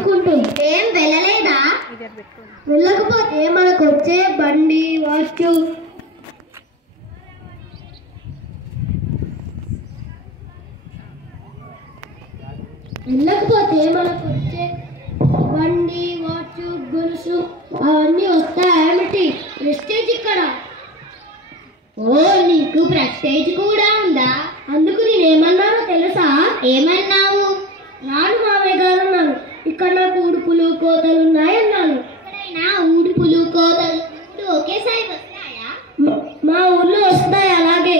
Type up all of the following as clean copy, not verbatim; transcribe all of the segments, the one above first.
చెప్పుకుంటూ ఏం వెళ్ళలేదా? వెళ్ళకపోతే మనకు వచ్చే బండి వాచ్ గొలుసు అవన్నీ వస్తాయేమిటి? ప్రెస్టేజ్ ఇక్కడ. ఓ, నీకు ప్రెస్టేజ్ కూడా ఉందా? అందుకు నేనేమన్నానో తెలుసా? ఏమన్నావు? రాను మామయ్య గారు అన్నాను. ఇక్కడ నాకు ఉడుపులు కోతలు ఉన్నాయన్నాను. ఎక్కడైనా ఉడుపులు కోతలు ఒకేసారి వస్తాయా? మా ఊళ్ళో వస్తాయి. అలాగే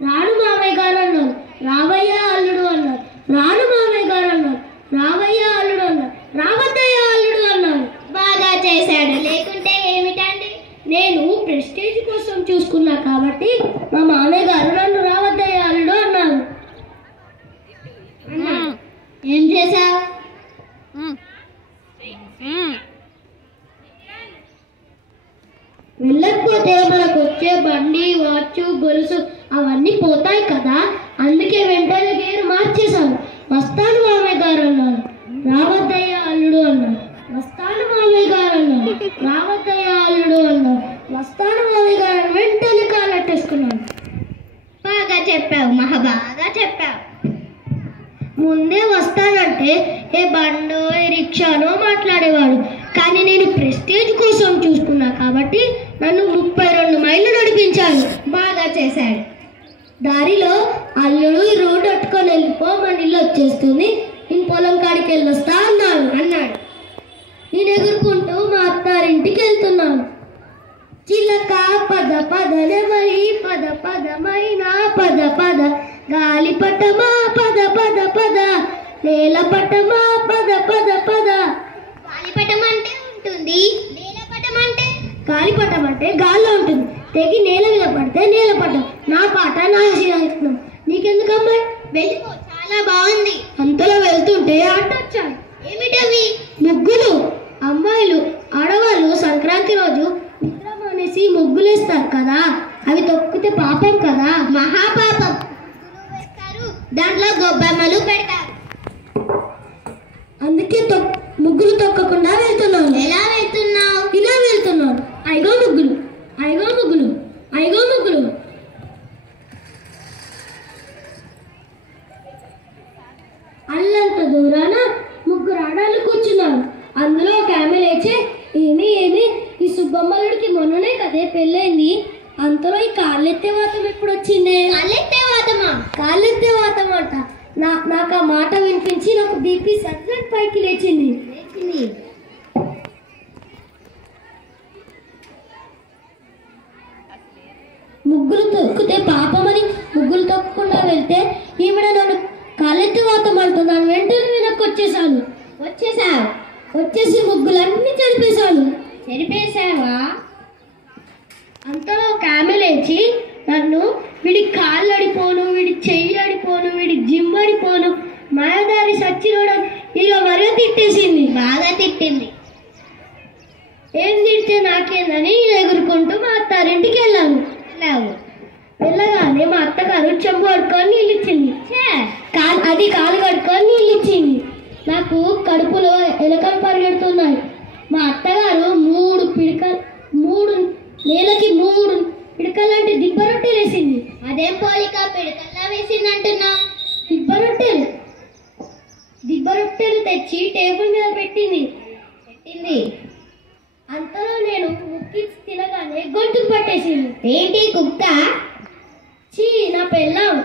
రాను మామయ్య గారు అన్నాను. రావయ్య అల్లుడు అన్నారు. రాను మామయ్య గారు అన్నారు. రావయ్య అల్లుడు అన్నారు. రావద్దయ్య అల్లుడు అన్నాను. బాగా చేశాడు. లేకుంటే ఏమిటండి? నేను ప్రెస్టేజ్ కోసం చూసుకున్నా కాబట్టి మా మామయ్య గారు నన్ను రావద్దయ్య అల్లుడు అన్నారు. ఏం చేశావు? వెళ్ళకపోతే మనకు వచ్చే బండి వాచ్ గొలుసు అవన్నీ పోతాయి కదా. అందుకే వెంటనే గేరు మార్చేశాను. వస్తాను మామయ్య గారు అన్నాను. రావద్దయ్య అల్లుడు అన్నాను. వస్తాను మామయ్య గారు అన్నాను. రావద్దయ్య అల్లుడు అన్నాను. వస్తాను మామయ్య గారు అని వెంటనే కాలెట్టేసుకున్నాను. బాగా చెప్పావు, బాగా చెప్పావు. ముందే వస్తానంటే ఏ బండో ఏ రిక్షానో మాట్లాడేవాడు. కానీ నేను ప్రెస్టేజ్ కోసం చూసుకున్నా కాబట్టి నన్ను 32 మైళ్ళు నడిపించాడు. బాగా చేశాడు. దారిలో అల్లుడు ఈ రోడ్డు అట్టుకొని వెళ్ళిపో, మన ఇల్లు వచ్చేస్తుంది, నేను పొలం కాడికి వెళ్ళొస్తా అన్నాడు. నేను ఎగురుకుంటూ మా అత్తారింటికి వెళ్తున్నాను. చిలక పద పదనమై పద పదమైనా పద పద, గాలిపటమా పద పద పద, నేలపటమా పద పద పద. గాలిపటం అంటే ఉంటుంది, నేలపటం అంటే? గాలిపటం అంటే గాల్లో ఉంటుంది, తెగి నేల మీద పడితే నేలపటం. నా పాట నా శీలం. నీకెందుకమ్మా? వెళ్ళిపో, చాలా బాగుంది. అంతలో వెళ్తుంటే అడ్డొచ్చాను. ఏమిటవి? ముగ్గులు. అమ్మాయిలు ఆడవాళ్ళు సంక్రాంతి రోజు నిద్ర మానేసి ముగ్గులేస్తారు కదా, అవి తొక్కితే పాపం కదా. మహాపాపం. దాంట్లో గొబ్బెమ్మలు పెడతారు. అందుకే ముగ్గులు తొక్కకుండా వెళ్తున్నాను. ఎలా వెళ్తున్నావు? ఇలా వెళ్తున్నాను. ఐగో ముగ్గులు, ఐగో ముగ్గులు, ఐగో ముగ్గులు. అల్లంత దూరాన ముగ్గురు ఆడాళ్ళు కూర్చున్నారు. అందులో ఒక ఆమె లేచే, ఏమి ఈ సుబ్బమ్మలుడికి మొన్ననే కదే పెళ్ళైంది, అంతలో ఈ కాళ్ళెత్తే వాతం ఎప్పుడు వచ్చిందే? కాళ్ళెత్తే వాతమా? కాళ్ళెత్తే వాతం అంట. నాకు ఆ మాట వినిపించి నాకు బీపీ సర్జెంట్ పైకి లేచింది. ముగ్గులు తొక్కితే పాపమని ముగ్గులు తొక్కకుండా వెళ్తే ఈవిడ నన్ను కాళ్ళెత్తి వాతం అంటున్నాను. వెంటనే వెనక్కి వచ్చేసాను. వచ్చేసి ముగ్గులన్నీ చెరిపేశాను. చెరిపేశావా? అంతలో ఒక ఆమె లేచి నన్ను, వీడి కాళ్ళు అడిపోను, వీడి చెయ్యి అడిపోను, వీడి జిమ్ అడిపోను, మాయదారి సచ్చినోడు ఇక మరో తిట్టేసింది. బాగా తిట్టింది. ఏం తిడితే నాకేందని ఎగురుకుంటూ మా అత్తారింటికి వెళ్ళాను. వెళ్ళగానే మా అత్తగారు చెంబు కడుక్కొని నీళ్ళు ఇచ్చింది. అది కాలు కడుక్కొని నీళ్ళు ఇచ్చింది. నాకు కడుపులో ఎలకలు పరిగెడుతున్నాయి. మా అత్తగారు 3 నేలకి 3 పిడకలు లాంటి దిబ్బ రొట్టెలు వేసింది. అదేం పోలిక, పిడకల్లా వేసింది అంటున్నావు? దిబ్బ రొట్టెలు తెచ్చి టేబుల్ మీద పెట్టింది. అంతలో నేను ముక్కి తినగానే గొంతుకు పట్టేసింది. ఏంటి కుక్క? చీ, నా పెళ్ళాం.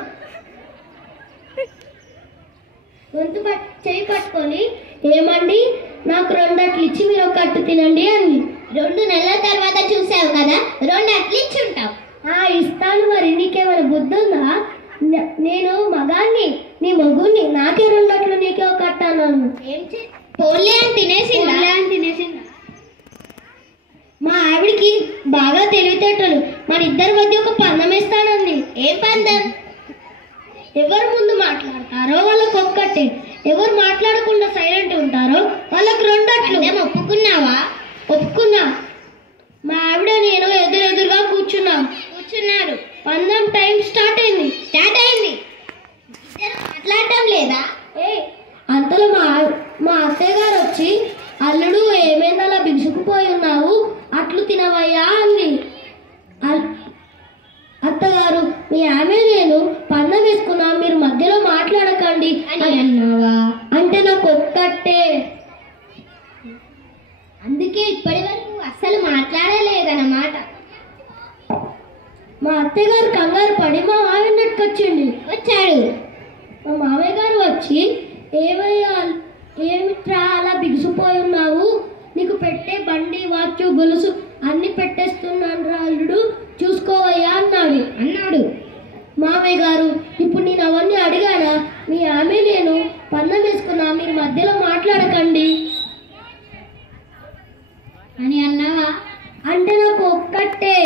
చెయ్యి పట్టుకొని, ఏమండి నాకు 2 అట్లు ఇచ్చి మీరు 1 అట్టు తినండి అంది. 2 నెలల తర్వాత చూసావు కదా, 2 అట్లు ఇచ్చి ఉంటావు. ఇస్తాను. మరి నీకేమైనా బుద్ధి ఉందా? నేను మగాన్ని, నీ మగుని, నాకే 2 అట్లు నీకే 1 అట్టు అన్నాను. పోలే అని తినేసిందా? మా ఆవిడికి బాగా తెలివితేటలు. మన ఇద్దరి మధ్య ఒక పందెం వేస్తానంది. ఏం పందెం? ఎవరు ముందు మాట్లాడతారో వాళ్ళకు 1 అట్టే, ఎవరు మాట్లాడకుండా సైలెంట్ ఉంటారో వాళ్ళకు 2 అట్లు. ఒప్పుకున్నావా? ఒప్పుకున్నా. మా ఆవిడ నేను ఎదురుగా కూర్చున్నారు. పందెం టైం స్టార్ట్ అయింది. ఇద్దరు మాట్లాడటం లేదా? అంతలో మా అత్తయ్య గారు వచ్చి, అల్లుడు ఏమైంది అలా బిగుసుకుపోయి ఉన్నావు, అట్లు తినవయ్యా అంది. అత్తగారు, మీ ఆమె నేను పన్నం వేసుకున్నా, మీరు మధ్యలో మాట్లాడకండి అని అన్నావా అంటే నాకు ఒక్కటే. అందుకే ఇప్పటి వరకు అస్సలు మాట్లాడలేదన్నమాట. మా అత్తయ్య గారు కంగారు పడి మా మామయ్య నెట్టుకొచ్చిండు. వచ్చాడు. మా మామయ్య గారు వచ్చి, ఏమయ్యా ఏమిట్రా అలా బిగుసిపోయి ఉన్నావు, నీకు పెట్టే బండి వాచు గొలుసు అన్ని పెట్టేస్తున్నాను రా అల్లుడు, చూసుకోవయ్యా అన్నాడు. మామయ్య గారు, ఇప్పుడు నేను అవన్నీ అడిగానా, మీ ఆమె నేను పన్నం వేసుకున్నా, మీరు మధ్యలో మాట్లాడకండి అని అన్నావా అంటే నాకు ఒక్కటే.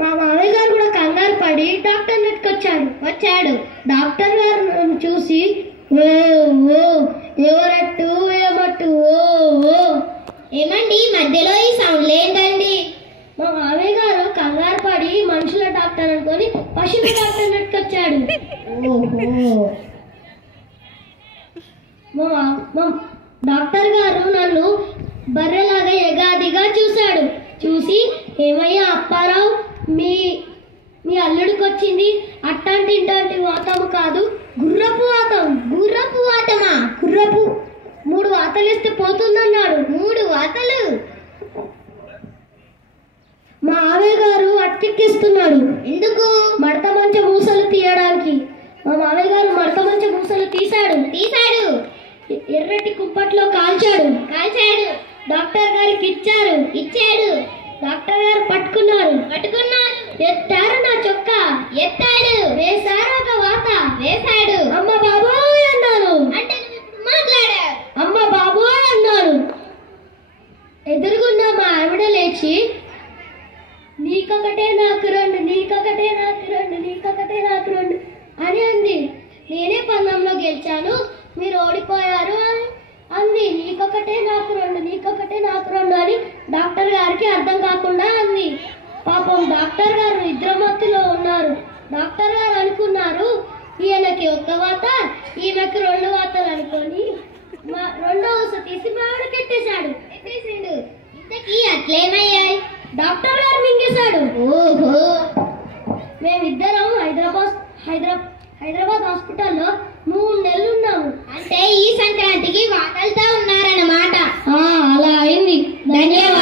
మా మామయ్య గారు కూడా కంగారు పడి డాక్టర్ నెట్టుకొచ్చాడు. డాక్టర్ గారు నన్ను చూసి, ఓ ఓ ఎవరట్టు ఏమట్టు ఓ ఓ. ఏమండి మధ్యలో ఈ సౌండ్లు ఏంటండి? మా మామయ్య గారు కంగారు పడి మనుషుల డాక్టర్ అనుకొని పశువుల డాక్టర్ నెట్టుకొచ్చాడు. ఓహో. మా డాక్టర్ గారు నన్ను బర్రెలాగా ఎగాదిగా చూసి, ఏమయ్యా అప్పారావు, మీ అల్లుడికి వచ్చింది అట్టాంటి ఇంటాంటి వాతము కాదు, గుర్రపు వాతమా? గుర్రపు 3 వాతలు వేస్తే పోతుందన్నాడు. 3 వాతలు? మా మామయ్య గారు అట్టెక్కిస్తున్నాడు. ఎందుకు? మడత మంచ మూసలు తీయడానికి. మా మామయ్య గారు మడత మంచ మూసలు తీశాడు. ఎర్రటి కుప్పట్లో కాల్చాడు. డాక్టర్ గారికి ఇచ్చాడు. డాక్టర్ గారు పట్టుకున్నారు. ఎత్తారు నా చొక్కా. వేశారు ఒక వాత. అమ్మ బాబోయ్ అన్నాను. అంటే నువ్వు ఇప్పుడు మాట్లాడావు. అమ్మ బాబోయ్ అన్నాను. ఎదురుగున్న మా ఆవిడ లేచి, నీకొకటే నాకు రెండు అని అంది. నేనే పందెంలో గెలిచాను, మీరు ఓడిపోయారు అని అంది. నీకొకటే నాకు రెండు అని డాక్టర్ గారికి అర్థం కాకుండా అంది. పాపం డాక్టర్ గారు నిద్రమత్తులో ఉన్నారు. డాక్టర్ గారు అనుకున్నారు, ఈయనకి 1 వాత, ఈమెకి 2 వాతలు అనుకొని రెండో ఊస తీసి మామిడికెట్టేశాడు. ఇంతకీ అట్లేమయ్యాయి? డాక్టర్ గారు మింగేశాడు. ఓహో. మేమిద్దరం హైదరాబాద్ హాస్పిటల్లో 3 నెలలు ఉన్నాము. అంటే ఈ సంక్రాంతికి వాతలతో ఉన్నారన్నమాట. అలా అయింది. ధన్యవాదాలు.